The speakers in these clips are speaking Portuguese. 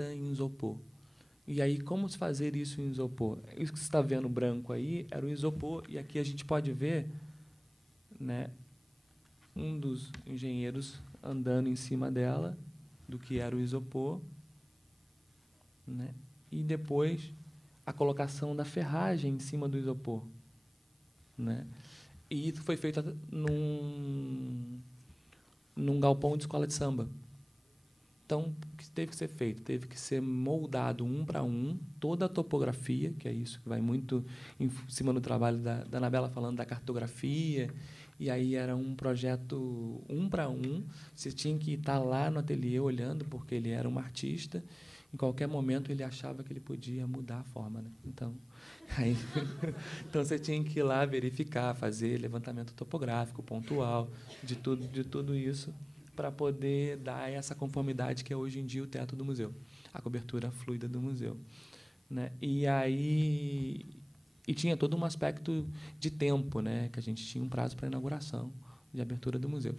em isopor. E aí, como se fazer isso em isopor? Isso que você está vendo branco aí era o isopor, e aqui a gente pode ver, né, um dos engenheiros andando em cima dela, do que era o isopor, né, e depois a colocação da ferragem em cima do isopor, né? E isso foi feito num galpão de escola de samba. Então, o que teve que ser feito? Teve que ser moldado um para um, toda a topografia, que é isso que vai muito em cima do trabalho da Anabela, falando da cartografia, e aí era um projeto um para um, você tinha que estar lá no ateliê olhando, porque ele era um artista, em qualquer momento ele achava que ele podia mudar a forma, né? Então, aí, então você tinha que ir lá verificar, fazer levantamento topográfico, pontual, de tudo isso, para poder dar essa conformidade que é hoje em dia o teto do museu, a cobertura fluida do museu, né? E tinha todo um aspecto de tempo, né? Que a gente tinha um prazo para inauguração, de abertura do museu.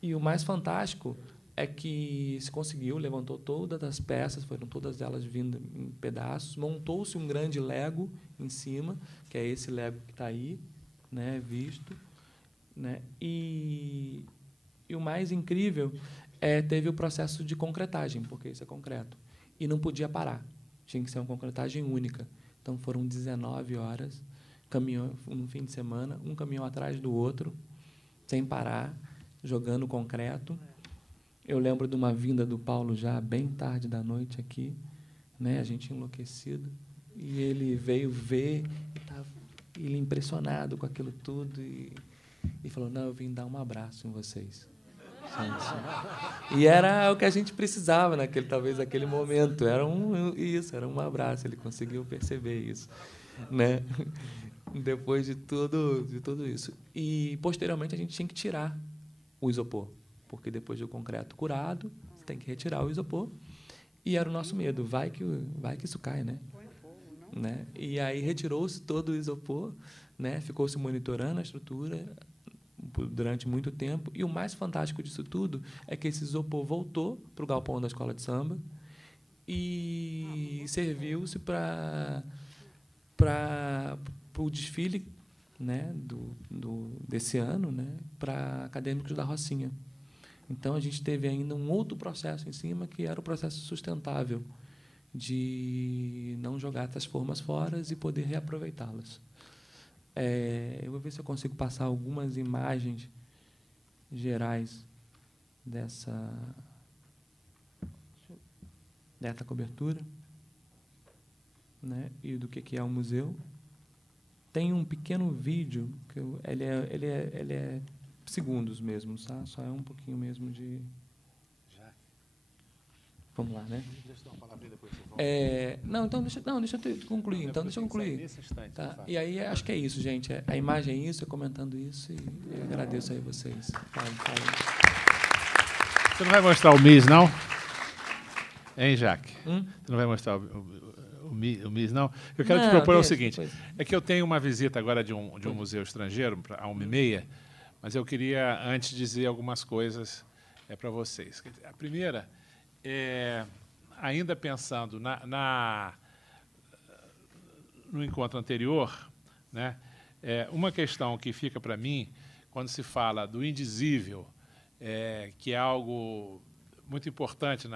E o mais fantástico é que se conseguiu, levantou todas as peças, foram todas elas vindo em pedaços, montou-se um grande Lego em cima, que é esse Lego que está aí, né? Visto, né? E o mais incrível teve o processo de concretagem, porque isso é concreto. E não podia parar. Tinha que ser uma concretagem única. Então, foram 19 horas, caminhão, no fim de semana, um caminhão atrás do outro, sem parar, jogando concreto. Eu lembro de uma vinda do Paulo já bem tarde da noite aqui, né? A gente enlouquecido. E ele veio ver, e estava ele impressionado com aquilo tudo, e falou, não, eu vim dar um abraço em vocês. E era o que a gente precisava talvez naquele momento, era um abraço, ele conseguiu perceber isso, né? Depois de tudo isso. E posteriormente a gente tinha que tirar o isopor, porque depois do concreto curado, você tem que retirar o isopor. E era o nosso medo, vai que isso cai, né? E aí retirou-se todo o isopor, né? Ficou-se monitorando a estrutura durante muito tempo, e o mais fantástico disso tudo é que esse isopor voltou para o galpão da escola de samba e serviu-se para o desfile, né, desse ano, né, para acadêmicos da Rocinha. Então, a gente teve ainda um outro processo em cima, que era o processo sustentável, de não jogar essas formas fora e poder reaproveitá-las. Eu vou ver se eu consigo passar algumas imagens gerais dessa cobertura, né, e do que é o museu. Tem um pequeno vídeo, que ele é segundos mesmo, tá? Só é um pouquinho mesmo de... Vamos lá, né? Deixa eu dar uma palavrinha depois. Deixa eu concluir. Então, deixa eu concluir. Nesse instante, tá? E aí, acho que é isso, gente. A imagem é isso, eu comentando isso, e eu agradeço aí vocês. Fala. Você não vai mostrar o MIS, não? Hein, Jaque? Você não vai mostrar o MIS, não? Eu quero te propor o seguinte. É que eu tenho uma visita agora de um museu estrangeiro, a 1h30, mas eu queria, antes, dizer algumas coisas para vocês. A primeira... ainda pensando no encontro anterior, né, uma questão que fica para mim, quando se fala do indizível, que é algo muito importante,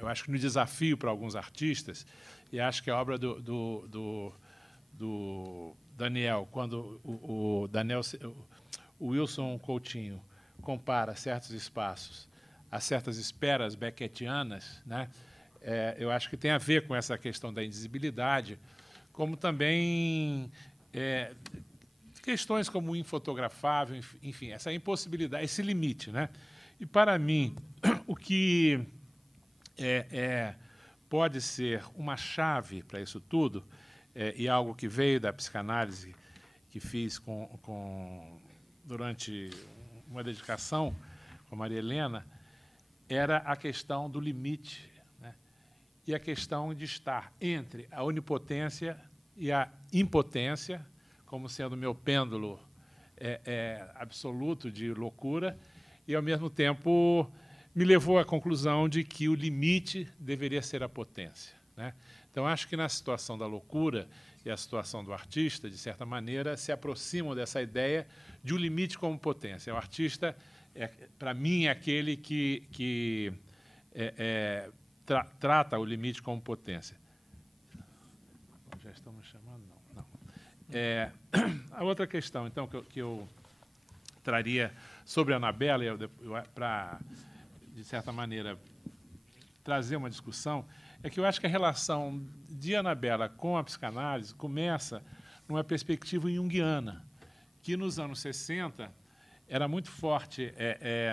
eu acho que no desafio para alguns artistas, e acho que a obra do Daniel, quando o Wilson Coutinho compara certos espaços a certas esperas beckettianas, né? Eu acho que tem a ver com essa questão da indisibilidade, como também questões como o infotografável, enfim, essa impossibilidade, esse limite, né? E, para mim, o que pode ser uma chave para isso tudo, e algo que veio da psicanálise que fiz durante uma dedicação com a Maria Helena, era a questão do limite, né? E a questão de estar entre a onipotência e a impotência, como sendo meu pêndulo absoluto de loucura, e, ao mesmo tempo, me levou à conclusão de que o limite deveria ser a potência, né? Então, acho que na situação da loucura e a situação do artista, de certa maneira, se aproximam dessa ideia de um limite como potência. O artista, para mim, é aquele que trata o limite como potência. Já estamos chamando? Não. A outra questão, então, que eu traria sobre a Anabela, para, de certa maneira, trazer uma discussão, é que eu acho que a relação de Anabela com a psicanálise começa numa perspectiva junguiana, que nos anos 60 era muito forte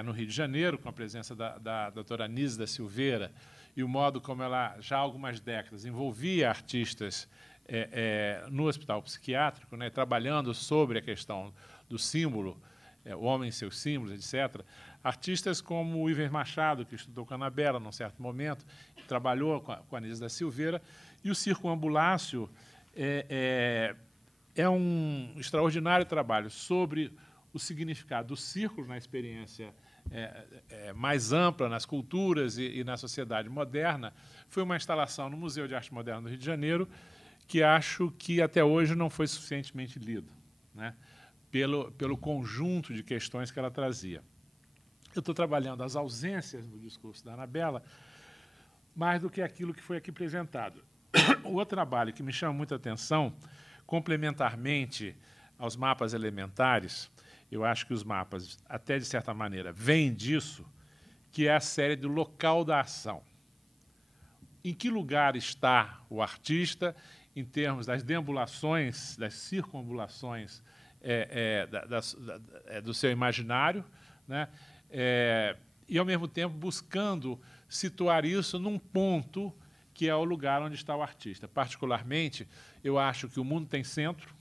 no Rio de Janeiro, com a presença da doutora Anísia da Silveira, e o modo como ela, já há algumas décadas, envolvia artistas no hospital psiquiátrico, né, trabalhando sobre a questão do símbolo, o homem e seus símbolos, etc. Artistas como o Iver Machado, que estudou com a Anabela num certo momento, trabalhou com a Anísia da Silveira, e o Circunambulácio é um extraordinário trabalho sobre o significado do círculo na experiência mais ampla, nas culturas e na sociedade moderna. Foi uma instalação no Museu de Arte Moderna do Rio de Janeiro, que acho que até hoje não foi suficientemente lida, né, pelo conjunto de questões que ela trazia. Eu estou trabalhando as ausências no discurso da Anabela, mais do que aquilo que foi aqui apresentado. O outro trabalho que me chama muita atenção, complementarmente aos mapas elementares, eu acho que os mapas, até de certa maneira, vêm disso, que é a série do local da ação. Em que lugar está o artista em termos das deambulações, das circunambulações do seu imaginário, né? E, ao mesmo tempo, buscando situar isso num ponto que é o lugar onde está o artista. Particularmente, eu acho que o mundo tem centro,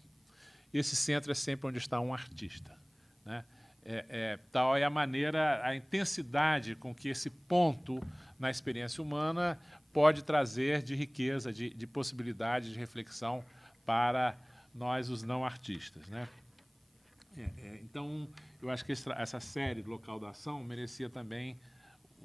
e esse centro é sempre onde está um artista, né? Tal é a maneira, a intensidade com que esse ponto na experiência humana pode trazer de riqueza, de possibilidade de reflexão para nós, os não artistas, né? Então, eu acho que essa série do Local da Ação merecia também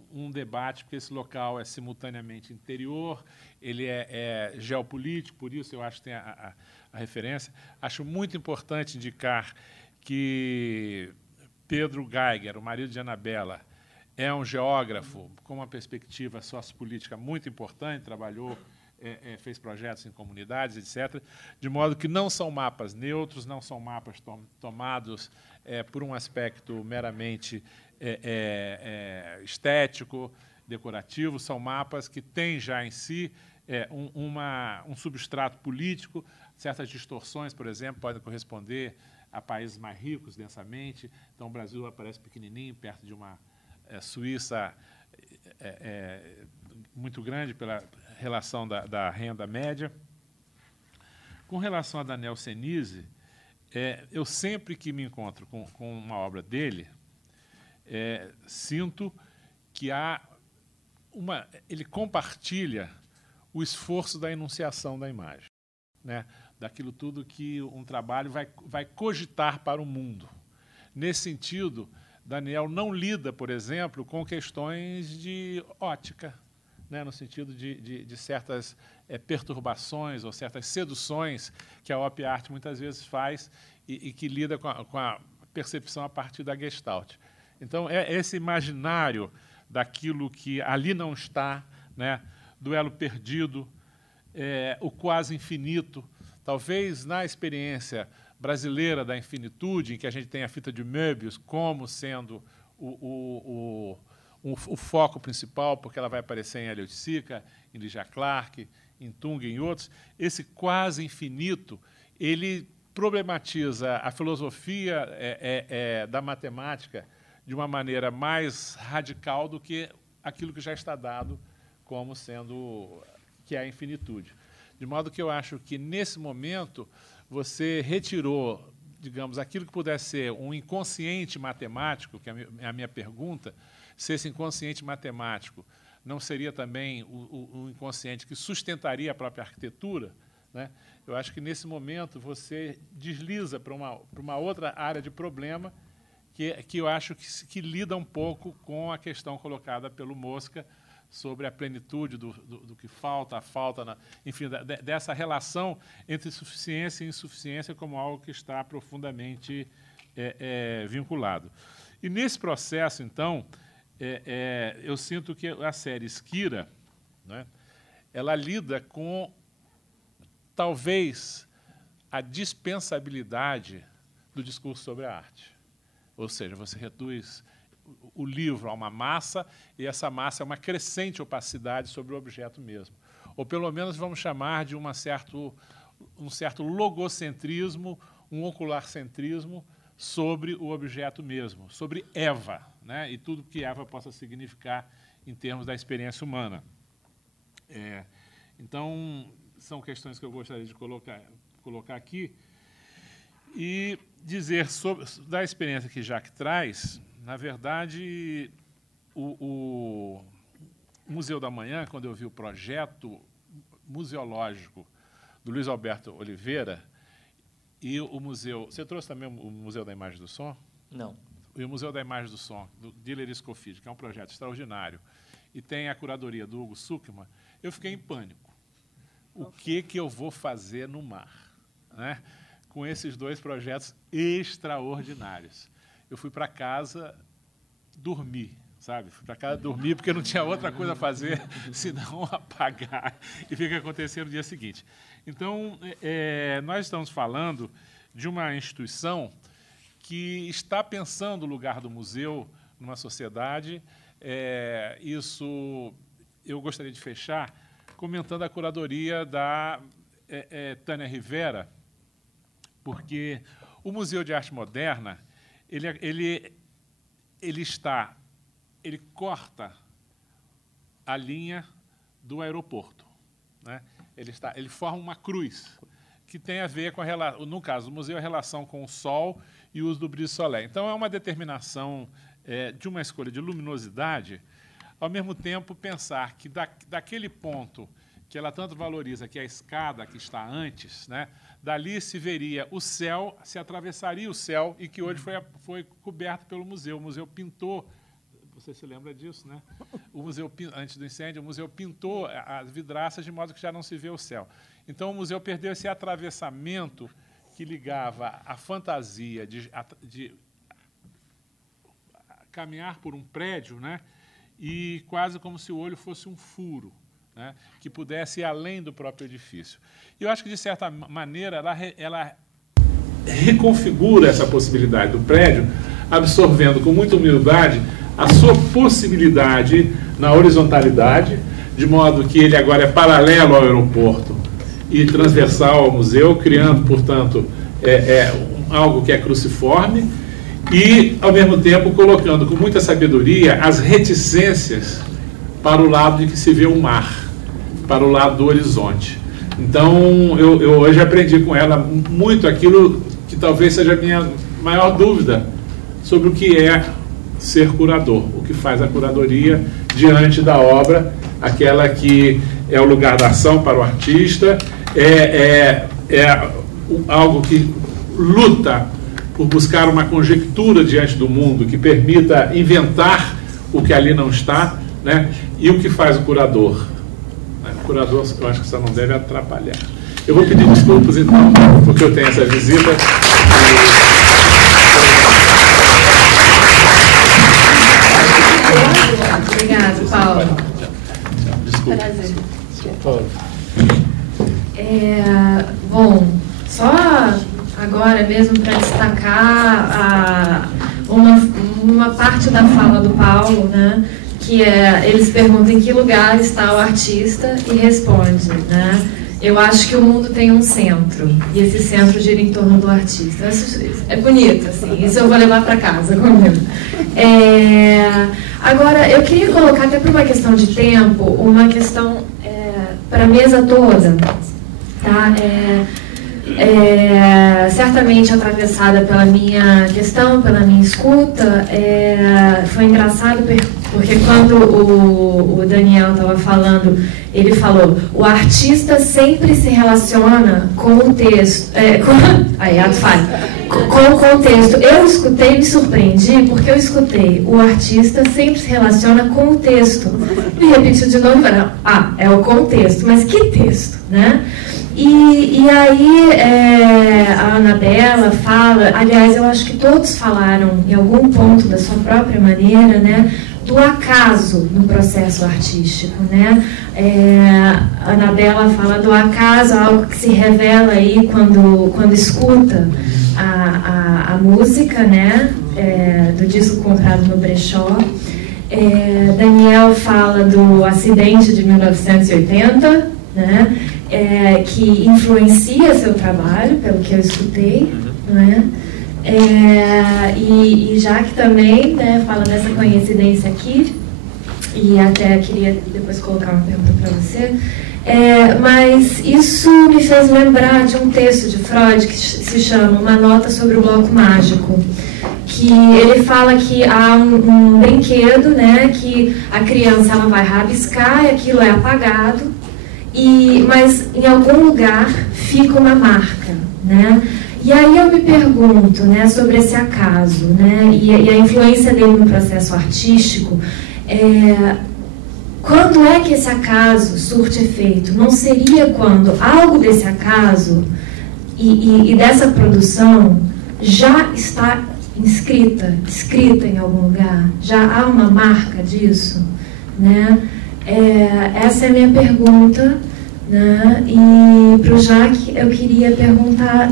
um debate, porque esse local é simultaneamente interior, ele é geopolítico, por isso eu acho que tem a referência. Acho muito importante indicar que Pedro Geiger, o marido de Anabela, é um geógrafo com uma perspectiva sociopolítica muito importante, trabalhou, fez projetos em comunidades, etc., de modo que não são mapas neutros, não são mapas tomados por um aspecto meramente estético, decorativo, são mapas que têm já em si um substrato político, certas distorções, por exemplo, podem corresponder a países mais ricos densamente, então o Brasil aparece pequenininho, perto de uma Suíça muito grande pela relação da renda média. Com relação a Daniel Senise, eu sempre que me encontro com uma obra dele, sinto que ele compartilha o esforço da enunciação da imagem, né? Daquilo tudo que um trabalho vai cogitar para o mundo. Nesse sentido, Daniel não lida, por exemplo, com questões de ótica, né, no sentido de certas perturbações ou certas seduções que a op art muitas vezes faz e que lida com a percepção a partir da Gestalt. Então, esse imaginário daquilo que ali não está, né, duelo perdido, o quase infinito, talvez na experiência brasileira da infinitude, em que a gente tem a fita de Möbius como sendo o foco principal, porque ela vai aparecer em Elliot Sica, em Lygia Clark, em Tung e em outros, esse quase infinito, ele problematiza a filosofia da matemática de uma maneira mais radical do que aquilo que já está dado como sendo que é a infinitude. De modo que eu acho que, nesse momento, você retirou, digamos, aquilo que pudesse ser um inconsciente matemático, que é a minha pergunta, se esse inconsciente matemático não seria também o inconsciente que sustentaria a própria arquitetura, né? Eu acho que, nesse momento, você desliza para uma outra área de problema, que eu acho que lida um pouco com a questão colocada pelo Mosca sobre a plenitude do que falta, a falta, enfim, dessa relação entre suficiência e insuficiência como algo que está profundamente vinculado. E nesse processo, então, eu sinto que a série Esquira, né, ela lida com, talvez, a dispensabilidade do discurso sobre a arte. Ou seja, você reduz o livro a uma massa, e essa massa é uma crescente opacidade sobre o objeto mesmo. Ou, pelo menos, vamos chamar de um certo logocentrismo, um ocularcentrismo sobre o objeto mesmo, sobre Eva, né, e tudo que Eva possa significar em termos da experiência humana. Então, são questões que eu gostaria de colocar aqui e dizer da experiência que Jacques traz. Na verdade, o Museu da Manhã, quando eu vi o projeto museológico do Luiz Alberto Oliveira e o museu... Você trouxe também o Museu da Imagem do Som? Não. E o Museu da Imagem do Som, do Diller Escoffier, que é um projeto extraordinário, e tem a curadoria do Hugo Suckman, eu fiquei em pânico. O que eu vou fazer no mar, né, com esses dois projetos extraordinários? Eu fui para casa dormir, sabe? Fui para casa dormir porque não tinha outra coisa a fazer senão apagar e ver o que acontecia no dia seguinte. Então, nós estamos falando de uma instituição que está pensando o lugar do museu numa sociedade. Isso eu gostaria de fechar comentando a curadoria da Tânia Rivera, porque o Museu de Arte Moderna ele corta a linha do aeroporto, né? Ele forma uma cruz que tem a ver com no caso do museu, a relação com o sol e o uso do brise soleil. Então, é uma determinação de uma escolha de luminosidade, ao mesmo tempo pensar que daquele ponto que ela tanto valoriza, que é a escada que está antes, né, dali se veria o céu, se atravessaria o céu, e que hoje foi coberto pelo museu. O museu pintou, você se lembra disso, né? O museu, antes do incêndio, o museu pintou as vidraças de modo que já não se vê o céu. Então, o museu perdeu esse atravessamento que ligava a fantasia de caminhar por um prédio, né, e quase como se o olho fosse um furo, né, que pudesse ir além do próprio edifício. E eu acho que, de certa maneira, ela reconfigura essa possibilidade do prédio, absorvendo com muita humildade a sua possibilidade na horizontalidade, de modo que ele agora é paralelo ao aeroporto e transversal ao museu, criando, portanto, algo que é cruciforme, e, ao mesmo tempo, colocando com muita sabedoria as reticências para o lado de que se vê o mar, para o lado do horizonte. Então, eu hoje aprendi com ela muito aquilo que talvez seja a minha maior dúvida sobre o que é ser curador, o que faz a curadoria diante da obra, aquela que é o lugar da ação para o artista, algo que luta por buscar uma conjectura diante do mundo que permita inventar o que ali não está, né? E o que faz o curador? O curador, eu acho que isso não deve atrapalhar. Eu vou pedir desculpas, então, porque eu tenho essa visita. Obrigada, Paulo. Desculpa. Prazer. Bom, só agora mesmo para destacar uma parte da fala do Paulo, né, que eles perguntam em que lugar está o artista e responde, né? Eu acho que o mundo tem um centro, e esse centro gira em torno do artista. É bonito, assim, isso eu vou levar para casa comigo. Agora, eu queria colocar, até por uma questão de tempo, uma questão para a mesa toda. Tá? certamente atravessada pela minha questão, pela minha escuta. Foi engraçado porque quando o Daniel estava falando, ele falou: o artista sempre se relaciona com o texto, com o contexto. Eu escutei e me surpreendi, porque eu escutei: o artista sempre se relaciona com o texto. E repetiu de novo, é o contexto, mas que texto, né? E aí a Anabela fala, aliás, eu acho que todos falaram em algum ponto da sua própria maneira, né, do acaso no processo artístico, né? A Anabela fala do acaso, algo que se revela aí quando escuta a música, né, do disco comprado no brechó. Daniel fala do acidente de 1980, né? Que influencia seu trabalho, pelo que eu escutei, né? E Jacques também, né, fala dessa coincidência aqui, e até queria depois colocar uma pergunta para você, mas isso me fez lembrar de um texto de Freud que se chama Uma Nota sobre o Bloco Mágico, que ele fala que há um brinquedo, né, que a criança ela vai rabiscar e aquilo é apagado, mas em algum lugar fica uma marca, né? E aí eu me pergunto, né, sobre esse acaso, né, e a influência dele no processo artístico. Quando é que esse acaso surte efeito? Não seria quando algo desse acaso e dessa produção já está escrita em algum lugar? Já há uma marca disso, né? Essa é a minha pergunta, né? E para o Jacques eu queria perguntar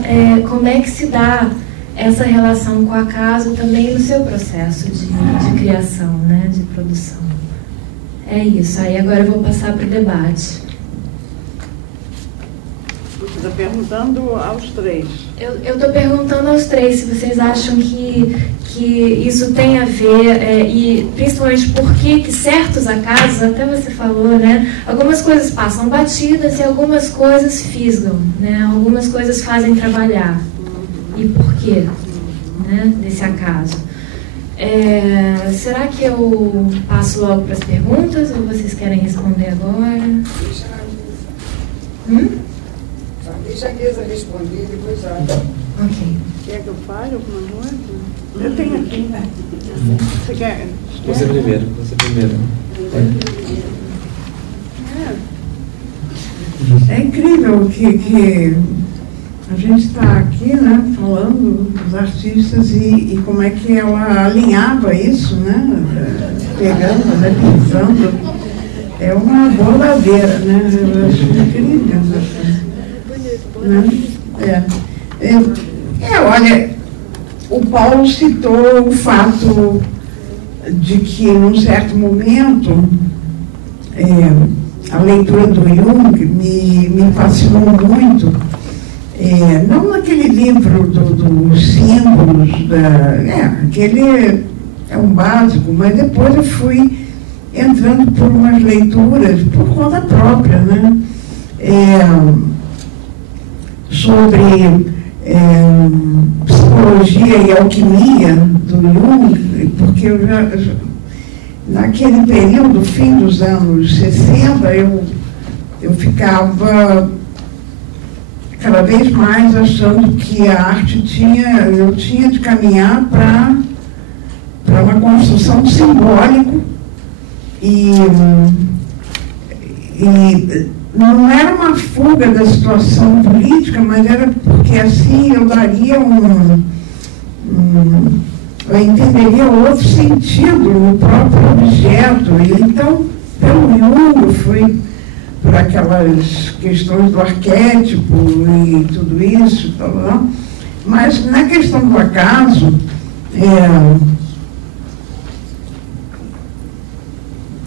como é que se dá essa relação com o acaso também no seu processo de criação, né? De produção. É isso, aí agora eu vou passar para o debate. Você está perguntando aos três. Eu estou perguntando aos três se vocês acham que isso tem a ver, e principalmente por que certos acasos, até você falou, né, algumas coisas passam batidas e algumas coisas fisgam, né, algumas coisas fazem trabalhar. E por quê, né, desse acaso? Será que eu passo logo para as perguntas ou vocês querem responder agora? Deixa a Guisa responder, depois já. Ok. Quer que eu fale alguma coisa? Eu tenho aqui, né? Você quer? Você primeiro. É incrível que a gente está aqui, né, falando dos artistas e como é que ela alinhava isso, né? Pegando, né, pensando. É uma boladeira, né? Eu acho incrível. Olha, o Paulo citou o fato de que, num certo momento, a leitura do Jung me fascinou muito. Não naquele livro dos símbolos, aquele é um básico, mas depois eu fui entrando por umas leituras por conta própria, né? Sobre psicologia e alquimia do Jung, porque eu já naquele período, fim dos anos 60, eu ficava cada vez mais achando que a arte eu tinha de caminhar para uma construção simbólica e não era uma fuga da situação política, mas era porque assim eu daria eu entenderia outro sentido no próprio objeto. E então, pelo Jung, eu fui por aquelas questões do arquétipo e tudo isso, mas na questão do acaso,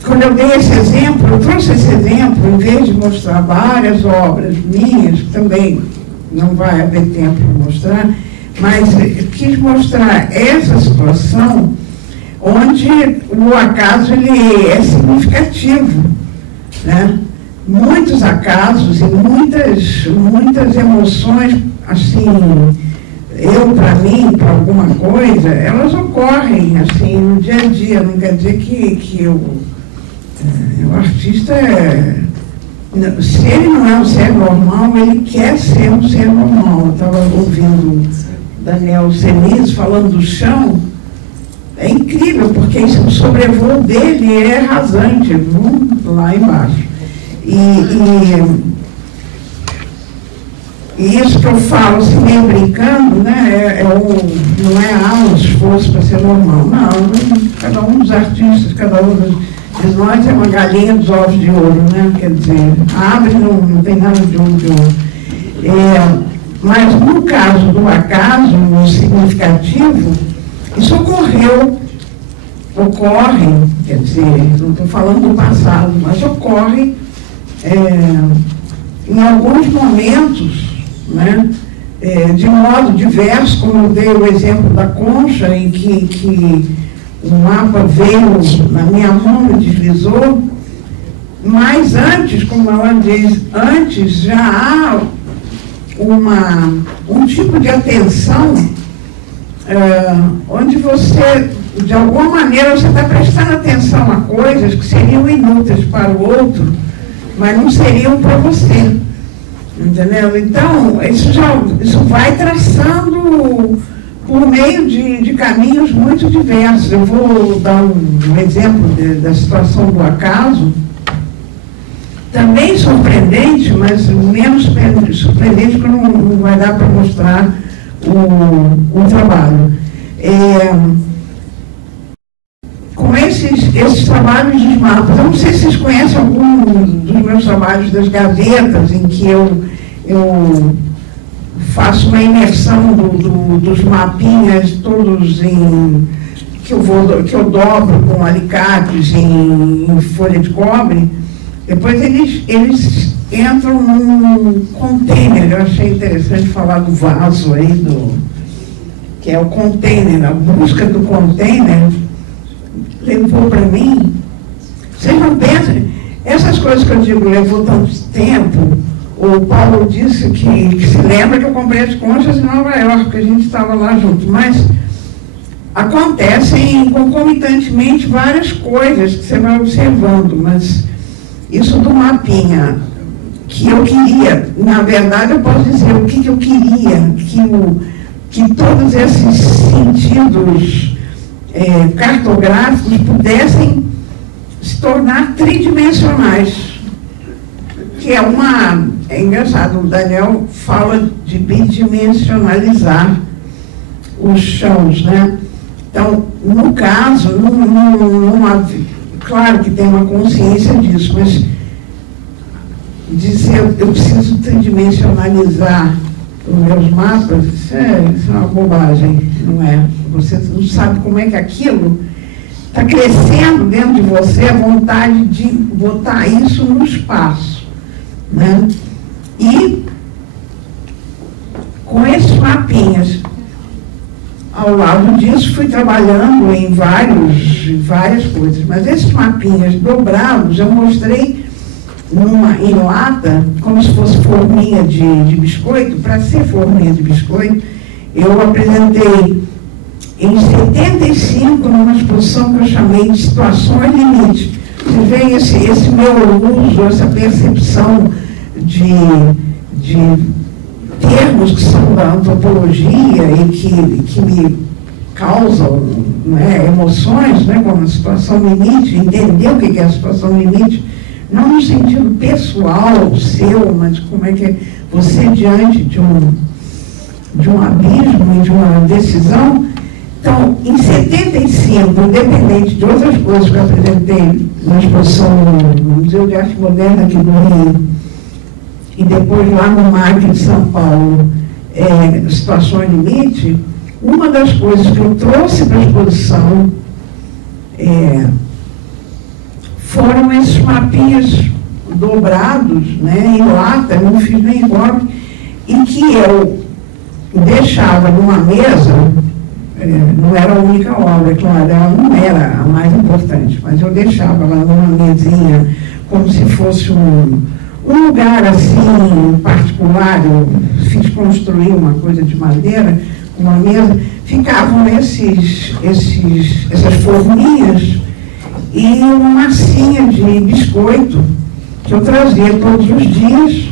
quando eu dei esse exemplo, eu trouxe esse exemplo, em vez de mostrar várias obras minhas, também não vai haver tempo para mostrar, mas eu quis mostrar essa situação onde o acaso ele é significativo, né? Muitos acasos e muitas emoções assim, para mim, para alguma coisa, elas ocorrem, assim, no dia a dia. Não quer dizer que o artista se ele não é um ser normal, ele quer ser um ser normal. Eu estava ouvindo Daniel Cenizo falando do chão. É incrível, porque o sobrevoo dele é rasante, lá embaixo. E isso que eu falo, assim, meio brincando, né, não é um esforço para ser normal. Não, cada um dos artistas, cada um de nós é uma galinha dos ovos de ouro, né? Quer dizer, a árvore não tem nada de ovo de ouro. Mas no caso do acaso, no significativo, isso ocorre, quer dizer, não estou falando do passado, mas ocorre em alguns momentos, né, de modo diverso, como eu dei o exemplo da concha, em que o mapa veio na minha mão e deslizou, mas antes, como ela diz, antes já há um tipo de atenção onde você, de alguma maneira, você está prestando atenção a coisas que seriam inúteis para o outro, mas não seriam para você. Entendeu? Então, isso vai traçando por meio de caminhos muito diversos. Eu vou dar um exemplo da situação do acaso, também surpreendente, mas menos surpreendente, porque não vai dar para mostrar o trabalho. Com esses trabalhos dos mapas, eu não sei se vocês conhecem algum dos meus trabalhos das gavetas, em que eu faço uma imersão dos mapinhas todos que eu dobro com alicates em folha de cobre. Depois eles entram num container. Eu achei interessante falar do vaso aí, que é o container. A busca do container levou para mim. Vocês não pensam, essas coisas que eu digo levou tanto tempo. O Paulo disse que se lembra que eu comprei as conchas em Nova York, que a gente estava lá junto, mas acontecem concomitantemente várias coisas que você vai observando, mas isso do mapinha, que eu queria, na verdade eu posso dizer o que eu queria, que todos esses sentidos cartográficos pudessem se tornar tridimensionais, que é engraçado, o Daniel fala de bidimensionalizar os chãos, né? Então, no caso, não há, claro que tem uma consciência disso, mas dizer eu preciso tridimensionalizar os meus mapas, isso é uma bobagem, não é? Você não sabe como é que aquilo está crescendo dentro de você, a vontade de botar isso no espaço, né? E com esses mapinhas, ao lado disso, fui trabalhando em várias coisas, mas esses mapinhas dobrados eu mostrei em lata, como se fosse forminha de biscoito. Para ser forminha de biscoito, eu apresentei em 75, numa exposição que eu chamei de Situações Limite. Você vê esse meu uso, essa percepção de termos que são da antropologia e que me causam, né, emoções, né, como a situação limite, entender o que é a situação limite, não no sentido pessoal seu, mas como é que é você diante de um abismo e de uma decisão. Então, em 75, independente de outras coisas que eu apresentei na exposição no Museu de Arte Moderna aqui do Rio, e depois lá no MAC de São Paulo, Situações Limite, uma das coisas que eu trouxe para a exposição foram esses mapinhas dobrados, né, em lata, não fiz nem igual, e que eu deixava numa mesa. Não era a única obra, claro, ela não era a mais importante, mas eu deixava lá numa mesinha como se fosse um lugar assim particular, eu fiz construir uma coisa de madeira, uma mesa, ficavam essas forminhas e uma massinha de biscoito que eu trazia todos os dias.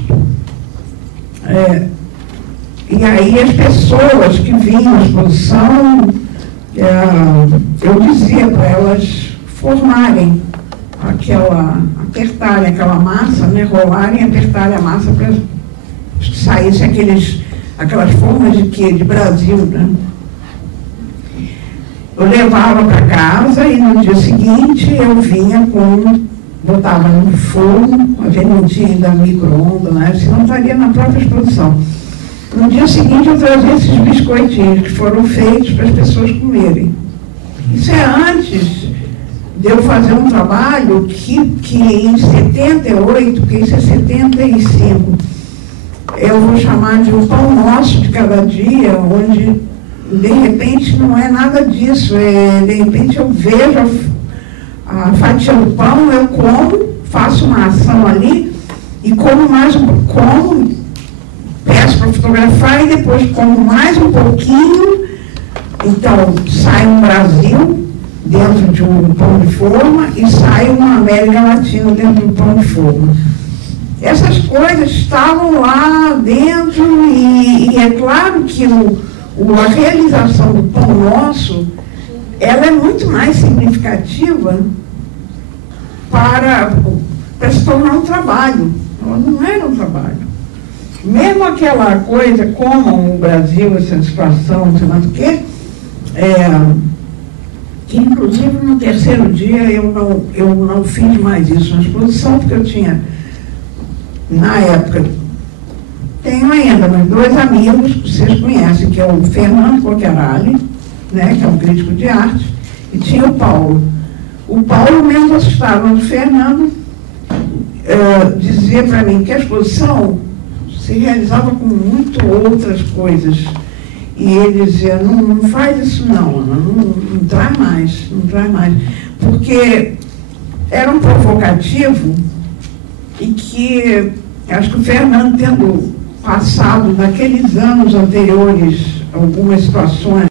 E aí as pessoas que vinham à exposição, eu dizia para elas formarem apertarem aquela massa, né, rolarem e apertarem a massa para saísse aquelas formas de quê? De Brasil, né? Eu levava para casa e no dia seguinte eu vinha botava no forno, a gente não tinha ainda micro-ondas, né? Senão estaria na própria exposição. No dia seguinte eu trazia esses biscoitinhos que foram feitos para as pessoas comerem. Isso é antes de eu fazer um trabalho que em 78, que isso é 75, eu vou chamar de o pão nosso de cada dia, onde de repente não é nada disso, de repente eu vejo a fatia do pão, eu como, faço uma ação ali e como mais peço para fotografar e depois como mais um pouquinho, então sai um Brasil dentro de um pão de forma e sai uma América Latina dentro de um pão de forma. Essas coisas estavam lá dentro e é claro que a realização do pão nosso, ela é muito mais significativa para se tornar um trabalho. Ela não era um trabalho. Mesmo aquela coisa, como o Brasil, essa situação, não sei mais o quê, que inclusive no terceiro dia eu não fiz mais isso na exposição, porque eu tinha, na época, tenho ainda, mas 2 amigos que vocês conhecem, que é o Fernando Coquerali, né, que é um crítico de arte, e tinha o Paulo. O Paulo, mesmo assustado, mas o Fernando dizia para mim que a exposição se realizava com muito outras coisas. E ele dizia, não faz isso não traz mais, não traz mais. Porque era um provocativo e que, acho que o Fernando, tendo passado naqueles anos anteriores algumas situações